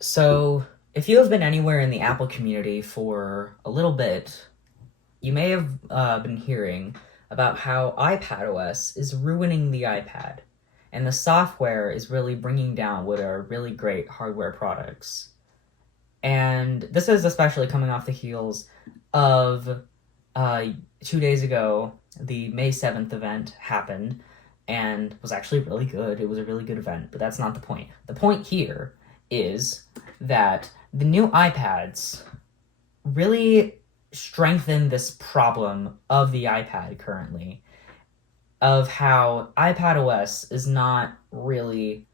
So, if you have been anywhere in the Apple community for a little bit, you may have been hearing about how iPadOS is ruining the iPad, and the software is really bringing down what are really great hardware products. And this is especially coming off the heels of 2 days ago, the May 7th event happened and was actually really good. It was a really good event, but that's not the point. The point here is that the new iPads really strengthen this problem of the iPad currently, of how iPadOS is not really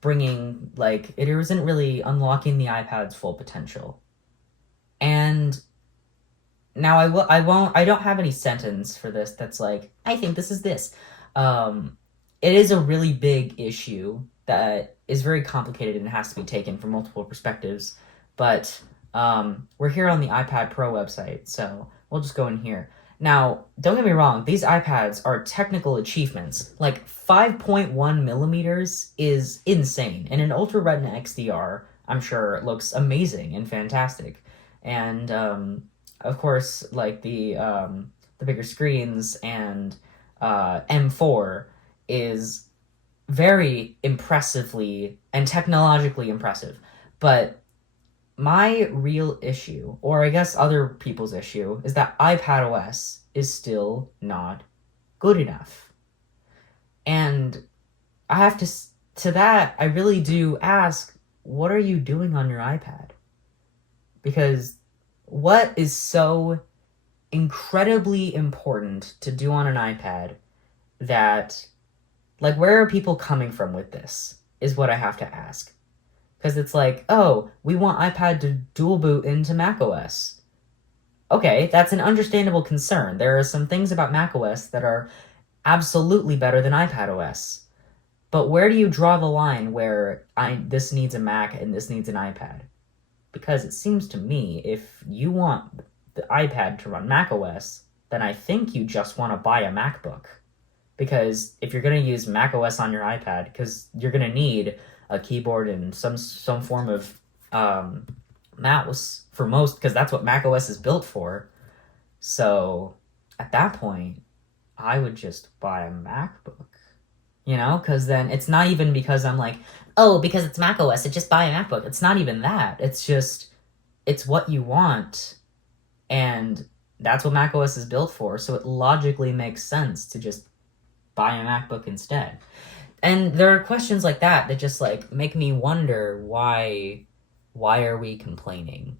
bringing, like, it isn't really unlocking the iPad's full potential. And now I don't have any sentence for this that's like, I think this is this. Um, it is a really big issue that is very complicated and has to be taken from multiple perspectives. But we're here on the iPad Pro website, so we'll just go in here. Now, don't get me wrong, these iPads are technical achievements. Like 5.1 millimeters is insane, and an Ultra Retina XDR, I'm sure, looks amazing and fantastic. And of course, like the bigger screens and M4 is very impressively and technologically impressive. But my real issue, or I guess other people's issue, is that iPadOS is still not good enough. And I have to that, I really do ask, what are you doing on your iPad? Because what is so incredibly important to do on an iPad that, like, where are people coming from with this is what I have to ask. Because it's like, oh, we want iPad to dual boot into macOS. Okay, that's an understandable concern. There are some things about macOS that are absolutely better than iPadOS. But where do you draw the line where this needs a Mac and this needs an iPad? Because it seems to me, if you want the iPad to run macOS, then I think you just want to buy a MacBook. Because if you're going to use macOS on your iPad, because you're going to need a keyboard and some form of mouse for most, because that's what macOS is built for. So at that point, I would just buy a MacBook. Because then it's not even because I'm like, oh, because it's macOS, I just buy a MacBook. It's not even that. It's just, it's what you want. And that's what macOS is built for. So it logically makes sense to just buy a MacBook instead. And there are questions like that just like make me wonder why are we complaining?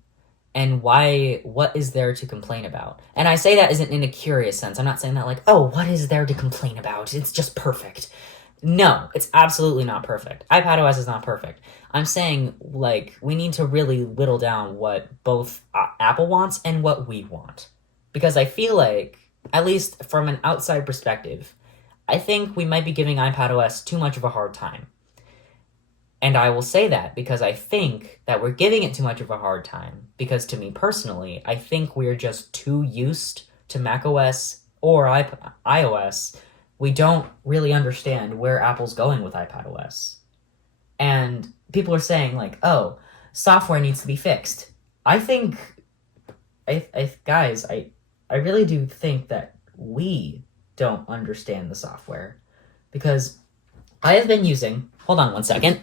And what is there to complain about? And I say that isn't in a curious sense. I'm not saying that like, oh, what is there to complain about? It's just perfect. No, it's absolutely not perfect. iPadOS is not perfect. I'm saying, like, we need to really whittle down what both Apple wants and what we want. Because I feel like, at least from an outside perspective, I think we might be giving iPadOS too much of a hard time. And I will say that because I think that we're giving it too much of a hard time. Because to me personally, I think we're just too used to macOS or iOS. We don't really understand where Apple's going with iPadOS. And people are saying, like, oh, software needs to be fixed. I think, guys, I really do think that we don't understand the software. Because I have been using, hold on one second,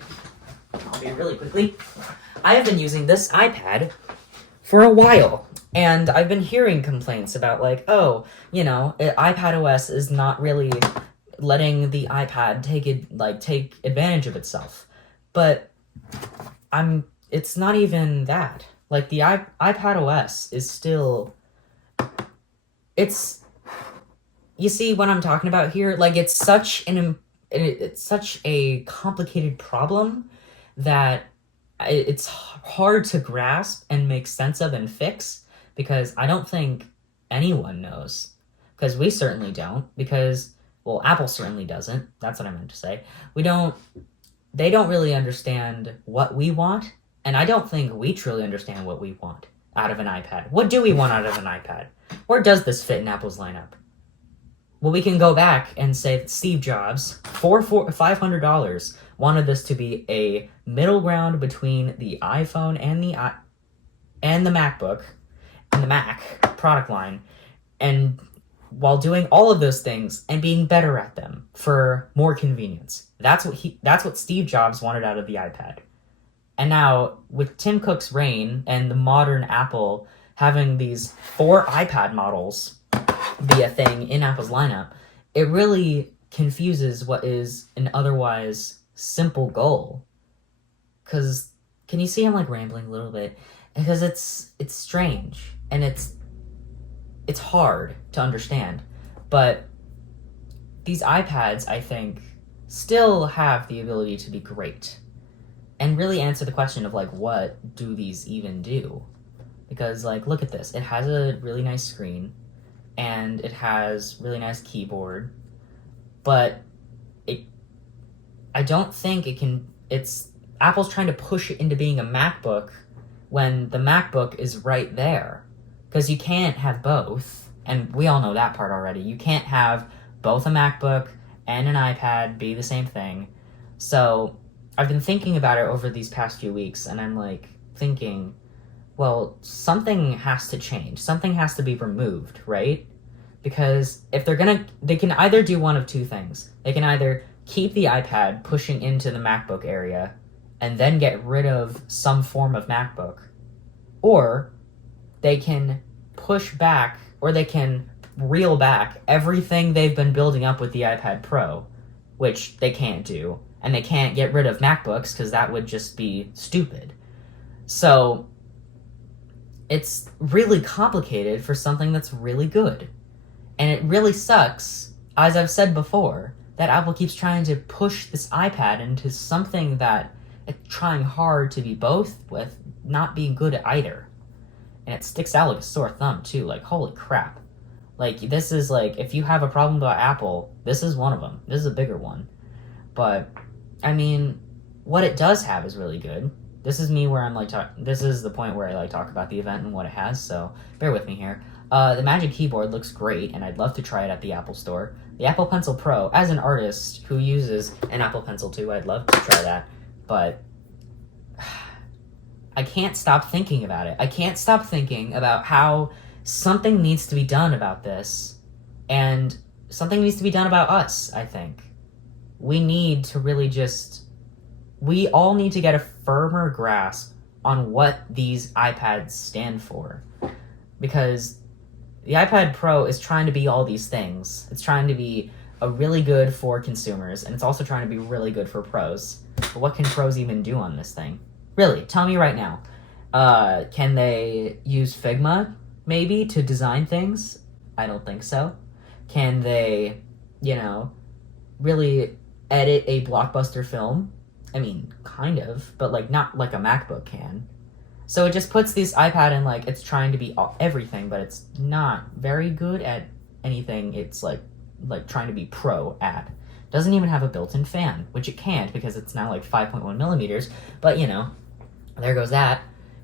I'll be really quickly. I have been using this iPad for a while. And I've been hearing complaints about, like, oh, iPadOS is not really letting the iPad take advantage of itself. But it's not even that. Like, the iPadOS is still, you see what I'm talking about here? Like, it's such a complicated problem that it's hard to grasp and make sense of and fix. Because I don't think anyone knows. Because we certainly don't. Because, well, Apple certainly doesn't. That's what I meant to say. They don't really understand what we want. And I don't think we truly understand what we want out of an iPad. What do we want out of an iPad? Where does this fit in Apple's lineup? Well, we can go back and say that Steve Jobs, for $500, wanted this to be a middle ground between the iPhone and the MacBook and the Mac product line, and while doing all of those things and being better at them for more convenience. That's what Steve Jobs wanted out of the iPad. And now with Tim Cook's reign and the modern Apple having these 4 iPad models be a thing in Apple's lineup, it really confuses what is an otherwise simple goal. Cause can you see I'm like rambling a little bit? Because it's strange and it's hard to understand. But these iPads, I think, still have the ability to be great and really answer the question of like, what do these even do? Because like, look at this. It has a really nice screen and it has really nice keyboard, but I don't think Apple's trying to push it into being a MacBook when the MacBook is right there. Because you can't have both, and we all know that part already. You can't have both a MacBook and an iPad be the same thing. So I've been thinking about it over these past few weeks, and I'm like thinking, well, something has to change. Something has to be removed, right? Because if they can either do one of two things. They can either keep the iPad pushing into the MacBook area and then get rid of some form of MacBook, or they can push back, or they can reel back everything they've been building up with the iPad Pro, which they can't do, and they can't get rid of MacBooks because that would just be stupid. So it's really complicated for something that's really good. And it really sucks, as I've said before, that Apple keeps trying to push this iPad into something that it's trying hard to be both with, not being good at either. And it sticks out like a sore thumb, too. Like, holy crap. Like, this is like, if you have a problem about Apple, this is one of them. This is a bigger one. But, I mean, what it does have is really good. This is me where I'm like, this is the point where I like talk about the event and what it has, so bear with me here. The Magic Keyboard looks great, and I'd love to try it at the Apple Store. The Apple Pencil Pro, as an artist who uses an Apple Pencil too, I'd love to try that. But I can't stop thinking about it. I can't stop thinking about how something needs to be done about this, and something needs to be done about us, I think. We need to really we all need to get a firmer grasp on what these iPads stand for. Because the iPad Pro is trying to be all these things. It's trying to be a really good for consumers, and it's also trying to be really good for pros. But what can pros even do on this thing? Really, tell me right now. Can they use Figma, maybe, to design things? I don't think so. Can they, really edit a blockbuster film? I mean, kind of, but like not like a MacBook can. So it just puts this iPad in like it's trying to be everything, but it's not very good at anything it's like trying to be pro at. Doesn't even have a built-in fan, which it can't because it's now like 5.1 millimeters, but there goes that.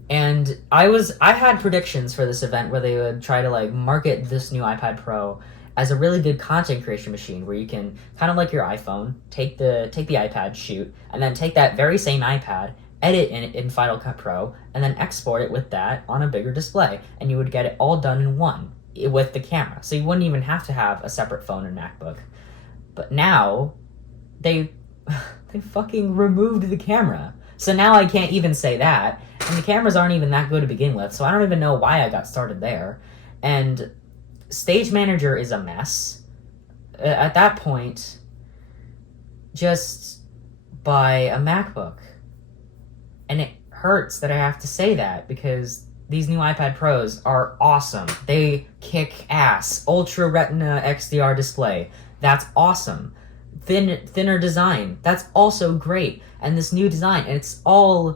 And I had predictions for this event where they would try to like market this new iPad Pro as a really good content creation machine where you can kind of like your iPhone, take the iPad, shoot, and then take that very same iPad, edit in Final Cut Pro, and then export it with that on a bigger display, and you would get it all done in one with the camera. So you wouldn't even have to have a separate phone and MacBook. But now they fucking removed the camera. So now I can't even say that, and the cameras aren't even that good to begin with, so I don't even know why I got started there. And Stage Manager is a mess. At that point, just buy a MacBook. And it hurts that I have to say that because these new iPad Pros are awesome. They kick ass. Ultra Retina XDR display. That's awesome. Thinner design. That's also great. And this new design, and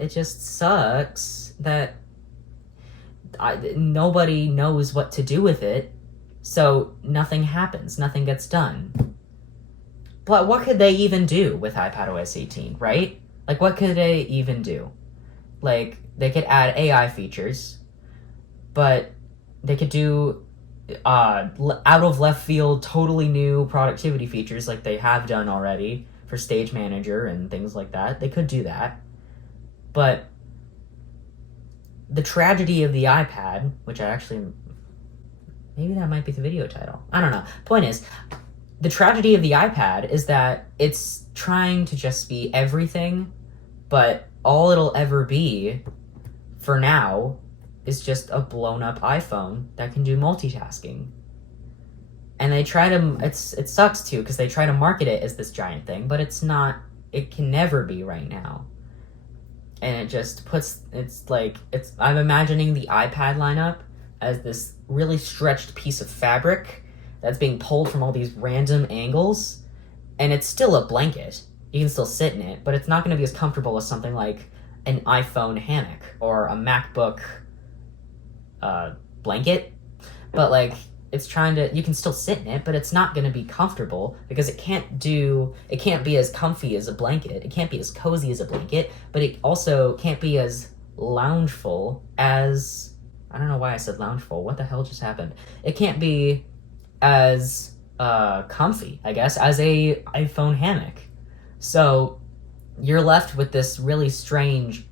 it just sucks that nobody knows what to do with it, so nothing happens, nothing gets done. But what could they even do with iPadOS 18, right? Like, what could they even do? Like, they could add AI features, but they could do out of left field, totally new productivity features like they have done already for Stage Manager and things like that. They could do that. But the tragedy of the iPad, which I actually... Maybe that might be the video title. I don't know. Point is, the tragedy of the iPad is that it's trying to just be everything, but all it'll ever be, for now, is just a blown-up iPhone that can do multitasking. And they try to... It sucks, too, because they try to market it as this giant thing, but it's not... It can never be right now. And it just puts... I'm imagining the iPad lineup as this really stretched piece of fabric that's being pulled from all these random angles, and it's still a blanket. You can still sit in it, but it's not going to be as comfortable as something like an iPhone hammock or a MacBook blanket. But, like, it's trying to... You can still sit in it, but it's not going to be comfortable because it can't be as comfy as a blanket. It can't be as cozy as a blanket, but it also can't be as loungeful as... I don't know why I said loungeful. What the hell just happened? It can't be as comfy, I guess, as a iPhone hammock. So you're left with this really strange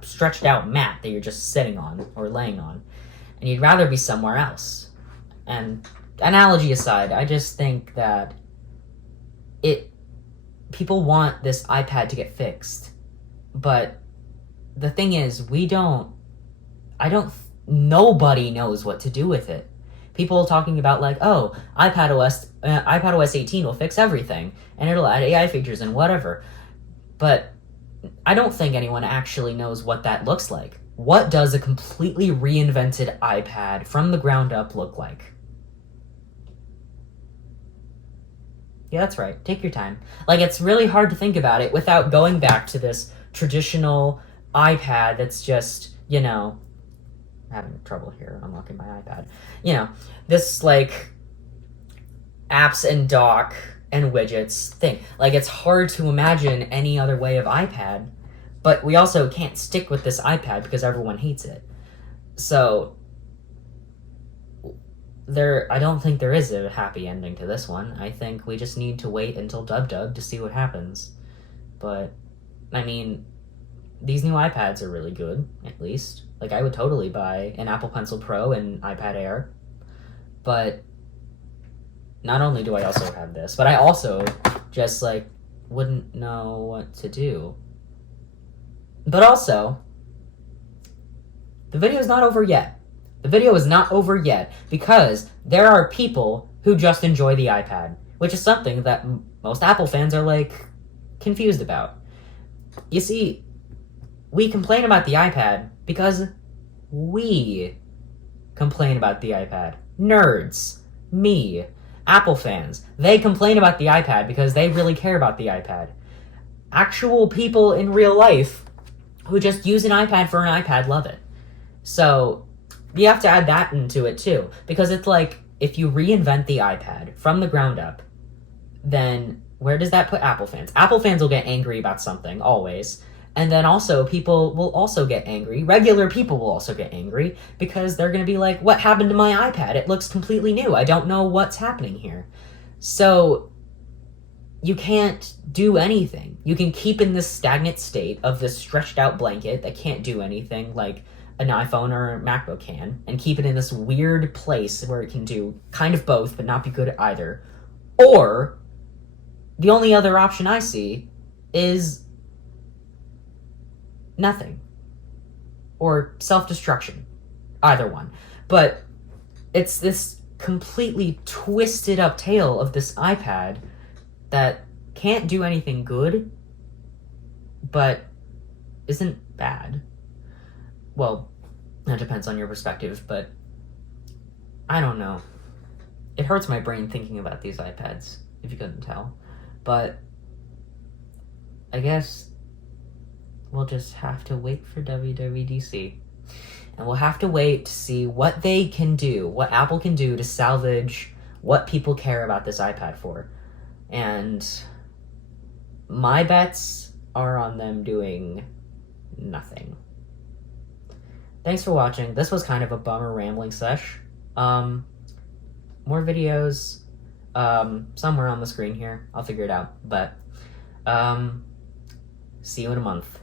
stretched out mat that you're just sitting on or laying on. And you'd rather be somewhere else. And analogy aside, I just think that people want this iPad to get fixed. But the thing is, nobody knows what to do with it. People talking about, like, oh, iPadOS 18 will fix everything, and it'll add AI features and whatever. But I don't think anyone actually knows what that looks like. What does a completely reinvented iPad from the ground up look like? Yeah, that's right. Take your time. Like, it's really hard to think about it without going back to this traditional iPad that's just, I'm having trouble here unlocking my iPad. This, like, apps and dock and widgets thing. Like, it's hard to imagine any other way of iPad, but we also can't stick with this iPad because everyone hates it. So, I don't think there is a happy ending to this one. I think we just need to wait until Dub to see what happens. But, I mean, these new iPads are really good, at least. Like, I would totally buy an Apple Pencil Pro and iPad Air. But not only do I also have this, but I also just, like, wouldn't know what to do. But also, the video is not over yet. The video is not over yet because there are people who just enjoy the iPad, which is something that most Apple fans are, like, confused about. You see, we complain about the iPad because we complain about the iPad. Nerds. Me. Apple fans. They complain about the iPad because they really care about the iPad. Actual people in real life who just use an iPad for an iPad love it. So, you have to add that into it too. Because it's like, if you reinvent the iPad from the ground up, then where does that put Apple fans? Apple fans will get angry about something, always. And then also, people will also get angry. Regular people will also get angry because they're going to be like, what happened to my iPad? It looks completely new. I don't know what's happening here. So, you can't do anything. You can keep in this stagnant state of this stretched out blanket that can't do anything like an iPhone or a MacBook can, and keep it in this weird place where it can do kind of both but not be good at either. Or, the only other option I see is nothing. Or self-destruction. Either one. But it's this completely twisted up tale of this iPad that can't do anything good, but isn't bad. Well, that depends on your perspective, but I don't know. It hurts my brain thinking about these iPads, if you couldn't tell. But I guess we'll just have to wait for WWDC. And we'll have to wait to see what they can do, what Apple can do to salvage what people care about this iPad for. And my bets are on them doing nothing. Thanks for watching. This was kind of a bummer rambling sesh. More videos somewhere on the screen here. I'll figure it out. But Um, see you in a month.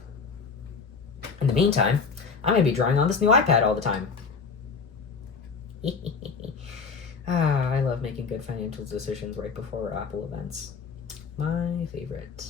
In the meantime, I'm going to be drawing on this new iPad all the time. I love making good financial decisions right before Apple events. My favorite.